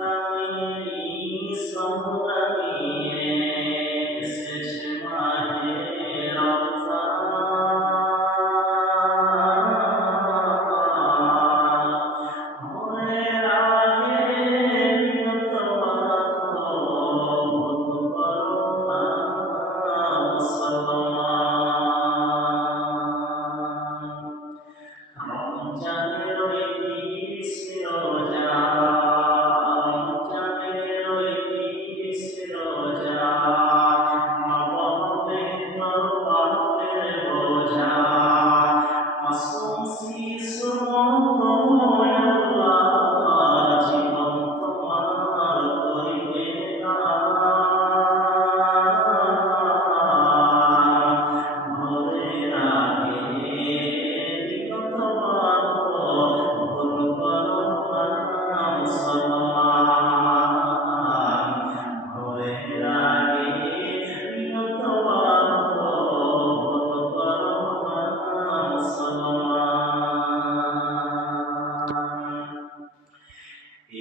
Amen.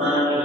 Amen.